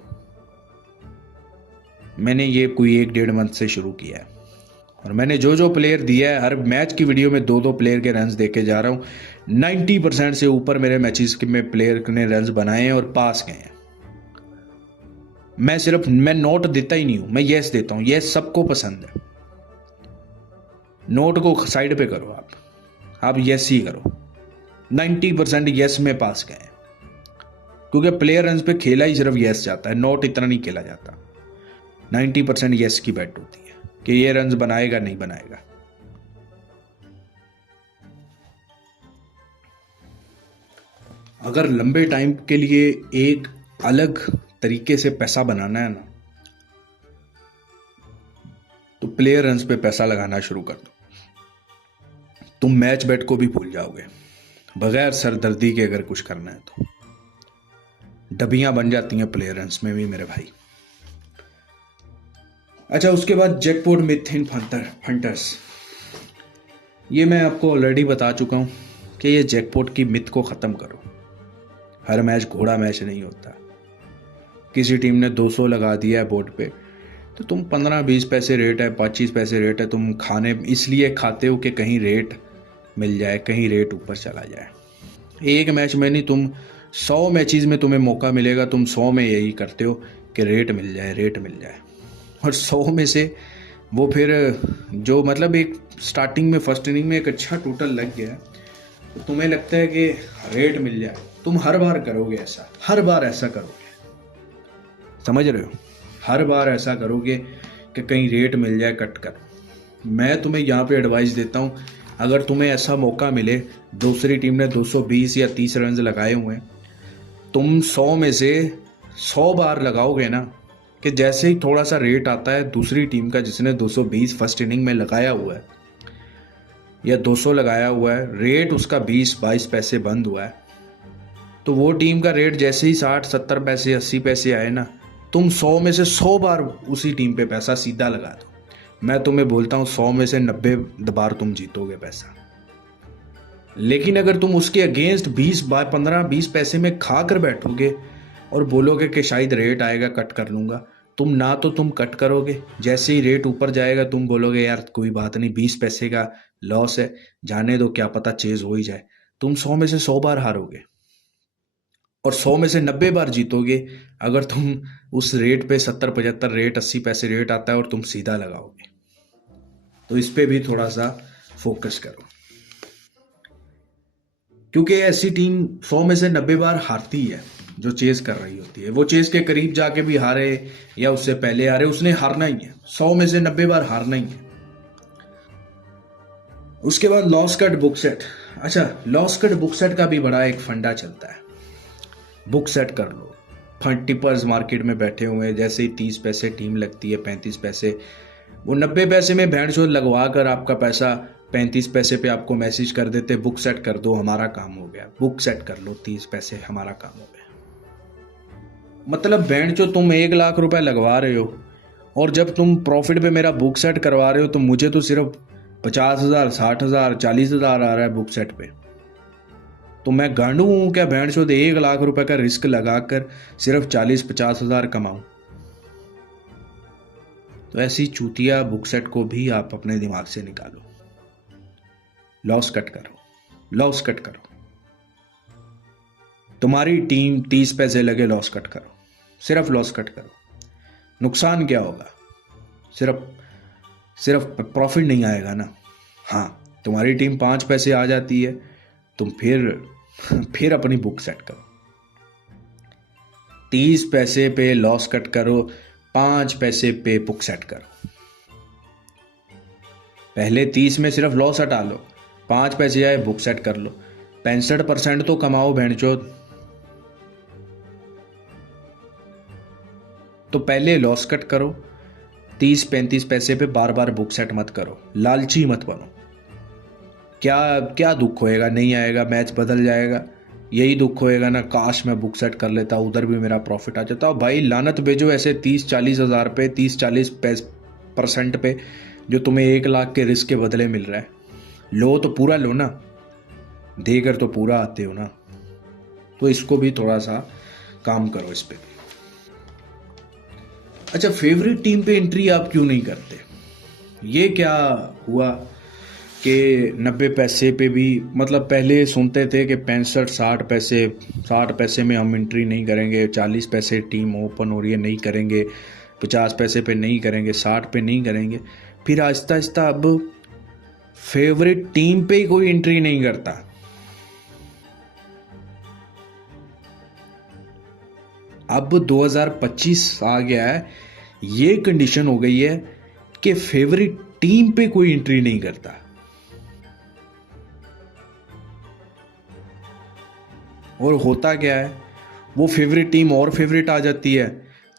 मैंने ये कोई 1-1.5 मंथ से शुरू किया है और मैंने जो जो प्लेयर दिया है हर मैच की वीडियो में 2-2 प्लेयर के रन्स देके जा रहा हूँ। 90% से ऊपर मेरे मैचेस में प्लेयर ने रन्स बनाए हैं और पास गए हैं। मैं नोट देता ही नहीं हूँ, मैं यस देता हूँ। यस सबको पसंद है। नोट को साइड पे करो, आप यस ही करो। 90% यस में पास गए हैं क्योंकि प्लेयर रन्स पे खेला ही सिर्फ यस जाता है, नोट इतना नहीं खेला जाता। 90% यस की बैट होती है कि ये रन्स बनाएगा नहीं बनाएगा। अगर लंबे टाइम के लिए एक अलग तरीके से पैसा बनाना है ना, तो प्लेयर रन्स पे पैसा लगाना शुरू कर दो। तुम मैच बेट को भी भूल जाओगे बगैर सरदर्दी के। अगर कुछ करना है तो डबियां बन जाती हैं प्लेयर रन्स में भी मेरे भाई। अच्छा, उसके बाद जैकपॉट मिथ इन फंटर्स। ये मैं आपको ऑलरेडी बता चुका हूं कि ये जैकपॉट की मिथ को ख़त्म करो। हर मैच घोड़ा मैच नहीं होता। किसी टीम ने 200 लगा दिया है बोर्ड पे तो तुम 15-20 पैसे रेट है, 25 पैसे रेट है, तुम खाने इसलिए खाते हो कि कहीं रेट मिल जाए, कहीं रेट ऊपर चला जाए। एक मैच में नहीं, तुम 100 मैचेस में तुम्हें मौका मिलेगा, तुम 100 में यही करते हो कि रेट मिल जाए। और 100 में से वो फिर जो मतलब एक स्टार्टिंग में फर्स्ट इनिंग में एक अच्छा टोटल लग गया तो तुम्हें लगता है कि रेट मिल जाए, तुम हर बार करोगे ऐसा, हर बार ऐसा करोगे। समझ रहे हो? हर बार ऐसा करोगे कि कहीं रेट मिल जाए कट कर। मैं तुम्हें यहाँ पे एडवाइस देता हूँ, अगर तुम्हें ऐसा मौका मिले, दूसरी टीम ने 220 या 30 रन लगाए हुए हैं, तुम 100 में से 100 बार लगाओगे ना कि जैसे ही थोड़ा सा रेट आता है दूसरी टीम का जिसने 220 फर्स्ट इनिंग में लगाया हुआ है या 200 लगाया हुआ है, रेट उसका 20-22 पैसे बंद हुआ है, तो वो टीम का रेट जैसे ही 60-70 पैसे 80 पैसे आए ना, तुम 100 में से 100 बार उसी टीम पे पैसा सीधा लगा दो। मैं तुम्हें बोलता हूँ 100 में से 90 बार तुम जीतोगे पैसा। लेकिन अगर तुम उसके अगेंस्ट 20 बार 15-20 पैसे में खा कर बैठोगे और बोलोगे कि शायद रेट आएगा कट कर लूँगा, तुम कट करोगे। जैसे ही रेट ऊपर जाएगा तुम बोलोगे यार कोई बात नहीं, 20 पैसे का लॉस है, जाने दो, क्या पता चेज हो ही जाए। तुम 100 में से 100 बार हारोगे और 100 में से 90 बार जीतोगे अगर तुम उस रेट पे 70-75 रेट 80 पैसे रेट आता है और तुम सीधा लगाओगे। तो इस पे भी थोड़ा सा फोकस करो, क्योंकि ऐसी टीम 100 में से 90 बार हारती है जो चेस कर रही होती है, वो चेस के करीब जाके भी हारे या उससे पहले हारे, उसने हारना ही है, 100 में से 90 बार हारना ही है। उसके बाद लॉस कट बुक सेट। अच्छा, लॉस कट बुक सेट का भी बड़ा एक फंडा चलता है। बुक सेट कर लो, फंड टिपर्स मार्केट में बैठे हुए हैं, जैसे ही 30 पैसे टीम लगती है, 35 पैसे, वो 90 पैसे में भेड़ चोद लगवा कर आपका पैसा 35 पैसे पे आपको मैसेज कर देते, बुक सेट कर दो, हमारा काम हो गया। बुक सेट कर लो, 30 पैसे, हमारा काम हो गया। मतलब भेड़ चो तुम 1 लाख रुपए लगवा रहे हो और जब तुम प्रॉफिट पे मेरा बुक सेट करवा रहे हो तो मुझे तो सिर्फ 50,000, 60,000, 40,000 आ रहा है बुक सेट पे। तो मैं गांडू हूं क्या भेड़ चोद 1 लाख रुपए का रिस्क लगाकर सिर्फ 40-50,000 कमाऊं? तो ऐसी चूतिया बुक सेट को भी आप अपने दिमाग से निकालो। लॉस कट करो, लॉस कट करो। तुम्हारी टीम 30 पैसे लगे, लॉस कट करो, सिर्फ लॉस कट करो। नुकसान क्या होगा? सिर्फ सिर्फ प्रॉफिट नहीं आएगा ना। हाँ, तुम्हारी टीम 5 पैसे आ जाती है, तुम फिर अपनी बुक सेट करो। 30 पैसे पे लॉस कट करो, 5 पैसे पे बुक सेट करो। पहले 30 में सिर्फ लॉस हटा लो, 5 पैसे आए बुक सेट कर लो, 65% तो कमाओ भेड़चोद। तो पहले लॉस कट करो, 30-35 पैसे पे बार बार बुक सेट मत करो, लालची मत बनो। क्या क्या दुख होएगा? नहीं आएगा, मैच बदल जाएगा, यही दुख होएगा ना, काश मैं बुक सेट कर लेता, उधर भी मेरा प्रॉफिट आ जाता। भाई लानत भेजो ऐसे 30-40 हज़ार पे, 30-40% पे, जो तुम्हें 1 लाख के रिस्क के बदले मिल रहा है। लो तो पूरा लो ना, देकर तो पूरा आते हो ना। तो इसको भी थोड़ा सा काम करो इस पे। अच्छा, फेवरेट टीम पे एंट्री आप क्यों नहीं करते? ये क्या हुआ कि 90 पैसे पे भी, मतलब पहले सुनते थे कि 65-60 पैसे, 60 पैसे में हम एंट्री नहीं करेंगे, 40 पैसे टीम ओपन हो रही है नहीं करेंगे, 50 पैसे पे नहीं करेंगे, 60 पे नहीं करेंगे। फिर आहिस्ता आहिस्ता अब फेवरेट टीम पे ही कोई एंट्री नहीं करता। अब 2025 आ गया है, ये कंडीशन हो गई है कि फेवरेट टीम पे कोई एंट्री नहीं करता। और होता क्या है, वो फेवरेट टीम और फेवरेट आ जाती है,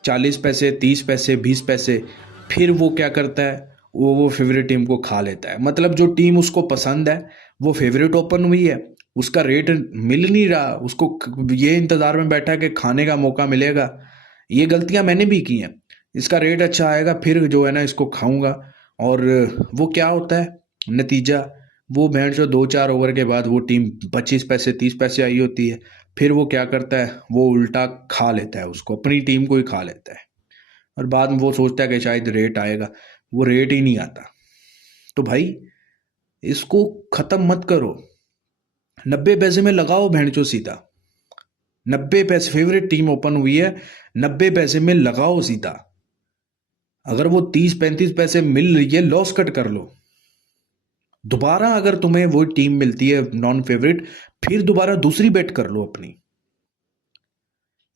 40 पैसे, 30 पैसे, 20 पैसे, फिर वो क्या करता है, वो फेवरेट टीम को खा लेता है। मतलब जो टीम उसको पसंद है वो फेवरेट ओपन हुई है, उसका रेट मिल नहीं रहा, उसको ये इंतजार में बैठा है कि खाने का मौका मिलेगा। ये गलतियां मैंने भी की हैं, इसका रेट अच्छा आएगा फिर जो है ना इसको खाऊंगा। और वो क्या होता है नतीजा, वो भेड़ जो 2-4 ओवर के बाद वो टीम 25 पैसे, 30 पैसे आई होती है, फिर वो क्या करता है, वो उल्टा खा लेता है, उसको अपनी टीम को ही खा लेता है। और बाद में वो सोचता है कि शायद रेट आएगा, वो रेट ही नहीं आता। तो भाई इसको खत्म मत करो, 90 पैसे में लगाओ भेड़चो सीधा। 90 पैसे, फेवरेट टीम ओपन हुई है, 90 पैसे में लगाओ सीधा। अगर वो 30-35 पैसे मिल रही है, लॉस कट कर लो। दोबारा अगर तुम्हें वो टीम मिलती है नॉन फेवरेट, फिर दोबारा दूसरी बेट कर लो अपनी।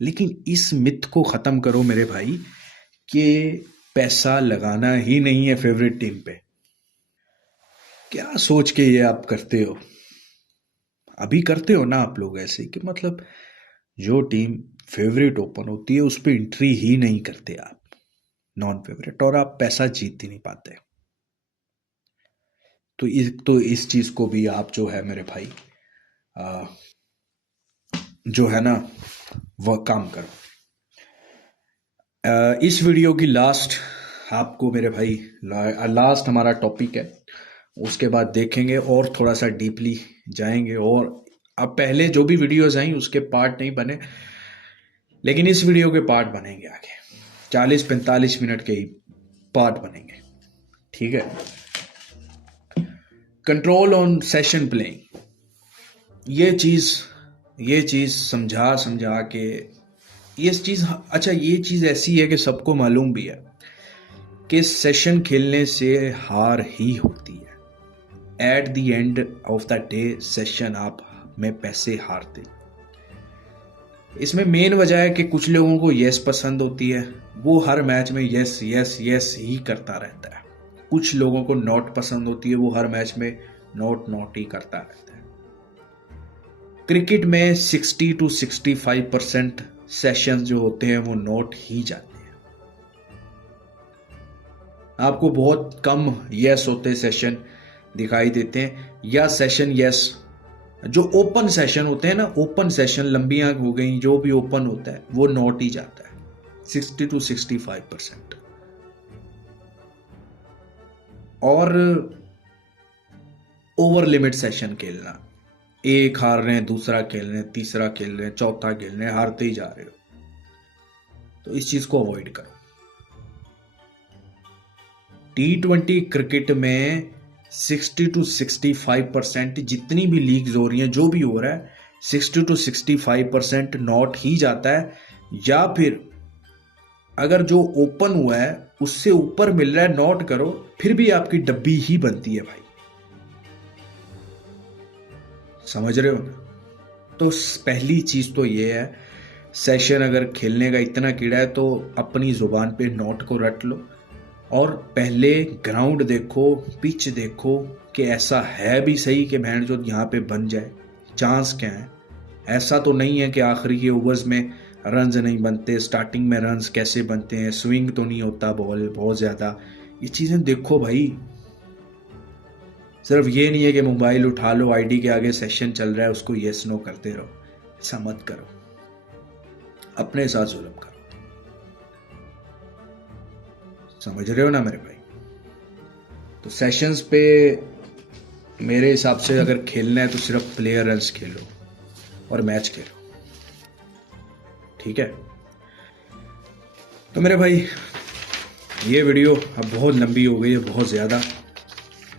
लेकिन इस मिथ को खत्म करो मेरे भाई कि पैसा लगाना ही नहीं है फेवरेट टीम पे। क्या सोच के ये आप करते हो? अभी करते हो ना आप लोग ऐसे कि मतलब जो टीम फेवरेट ओपन होती है उस पर एंट्री ही नहीं करते आप, नॉन फेवरेट, और आप पैसा जीत ही नहीं पाते। तो इस चीज को भी आप जो है मेरे भाई जो है ना वह काम करो। इस वीडियो की लास्ट आपको मेरे भाई, लास्ट हमारा टॉपिक है, उसके बाद देखेंगे और थोड़ा सा डीपली जाएंगे। और अब पहले जो भी वीडियोस आई उसके पार्ट नहीं बने, लेकिन इस वीडियो के पार्ट बनेंगे आगे, 40-45 मिनट के ही पार्ट बनेंगे, ठीक है। कंट्रोल ऑन सेशन प्लेइंग, ये चीज समझा के ये चीज, अच्छा ये चीज ऐसी है कि सबको मालूम भी है कि सेशन खेलने से हार ही होती है। At the end of the day session आप में पैसे हारते। इसमें मेन वजह है कि कुछ लोगों को यस पसंद होती है, वो हर मैच में यस यस यस ही करता रहता है। कुछ लोगों को नॉट पसंद होती है, वो हर मैच में नॉट नॉट ही करता रहता है। क्रिकेट में 60 to 65% सेशंस जो होते हैं वो नॉट ही जाते हैं। आपको बहुत कम यस होते सेशन दिखाई देते हैं, या सेशन यस जो ओपन सेशन होते हैं ना, ओपन सेशन लंबियां हो गई, जो भी ओपन होता है वो नॉट ही जाता है 60 to 65%। और ओवर लिमिट सेशन खेलना, एक हार रहे हैं, दूसरा खेल रहे हैं, तीसरा खेल रहे हैं, चौथा खेल रहे हैं, हारते ही जा रहे हो, तो इस चीज को अवॉइड करो। T20 क्रिकेट में 60 to 65% जितनी भी लीग्स हो रही हैं, जो भी हो रहा है, 60 to 65% नॉट ही जाता है, या फिर अगर जो ओपन हुआ है उससे ऊपर मिल रहा है नॉट करो, फिर भी आपकी डब्बी ही बनती है भाई। समझ रहे हो ना? तो पहली चीज तो ये है, सेशन अगर खेलने का इतना कीड़ा है तो अपनी जुबान पे नॉट को रट लो, और पहले ग्राउंड देखो, पिच देखो कि ऐसा है भी सही कि बहन जो यहाँ पे बन जाए, चांस क्या है। ऐसा तो नहीं है कि आखिरी के ओवर्स में रन्स नहीं बनते, स्टार्टिंग में रन्स कैसे बनते हैं, स्विंग तो नहीं होता बॉल बहुत ज़्यादा, ये चीज़ें देखो भाई। सिर्फ ये नहीं है कि मोबाइल उठा लो, आईडी के आगे सेशन चल रहा है उसको येस नो करते रहो, ऐसा मत करो, अपने साथ जुल्म करो। समझ रहे हो ना मेरे भाई? तो सेशंस पे मेरे हिसाब से अगर खेलना है तो सिर्फ प्लेयर रन्स खेलो और मैच खेलो, ठीक है? तो मेरे भाई ये वीडियो अब बहुत लंबी हो गई है, बहुत ज़्यादा,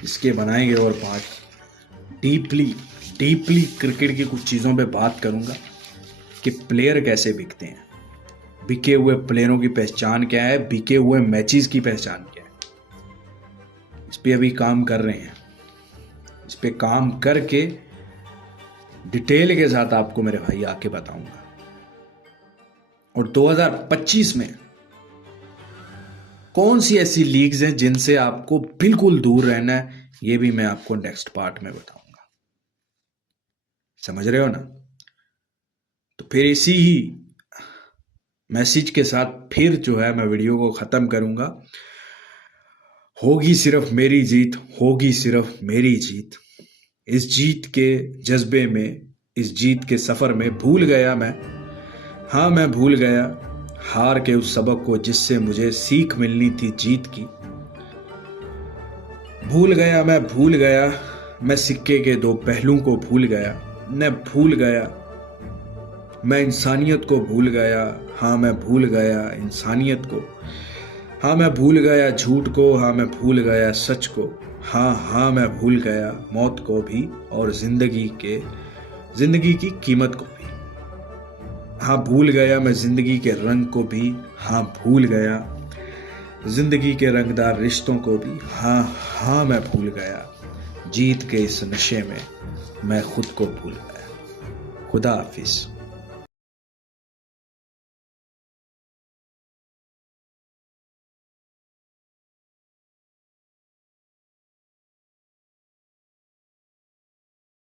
इसके बनाएंगे और पार्ट डीपली क्रिकेट की कुछ चीज़ों पे बात करूंगा कि प्लेयर कैसे बिकते हैं, बिके हुए प्लेयरों की पहचान क्या है, बिके हुए मैचेस की पहचान क्या है। इस पे अभी काम कर रहे हैं, इस पे काम करके डिटेल के साथ आपको मेरे भाई आके बताऊंगा। और 2025 में कौन सी ऐसी लीग्स हैं जिनसे आपको बिल्कुल दूर रहना है, ये भी मैं आपको नेक्स्ट पार्ट में बताऊंगा। समझ रहे हो ना? तो फिर इसी ही मैसेज के साथ फिर जो है मैं वीडियो को ख़त्म करूंगा। होगी सिर्फ मेरी जीत, होगी सिर्फ मेरी जीत। इस जीत के जज्बे में, इस जीत के सफ़र में भूल गया मैं, हाँ मैं भूल गया हार के उस सबक को जिससे मुझे सीख मिलनी थी जीत की। भूल गया मैं सिक्के के दो पहलू को भूल गया, मैं इंसानियत को भूल गया, हाँ मैं भूल गया इंसानियत को, हाँ मैं भूल गया झूठ को, हाँ मैं भूल गया सच को, हाँ मैं भूल गया मौत को भी और जिंदगी की कीमत को भी। हाँ भूल गया मैं जिंदगी के रंग को भी, हाँ भूल गया जिंदगी के रंगदार रिश्तों को भी, हाँ मैं भूल गया जीत के इस नशे में मैं खुद को भूल गया। खुदा हाफिज।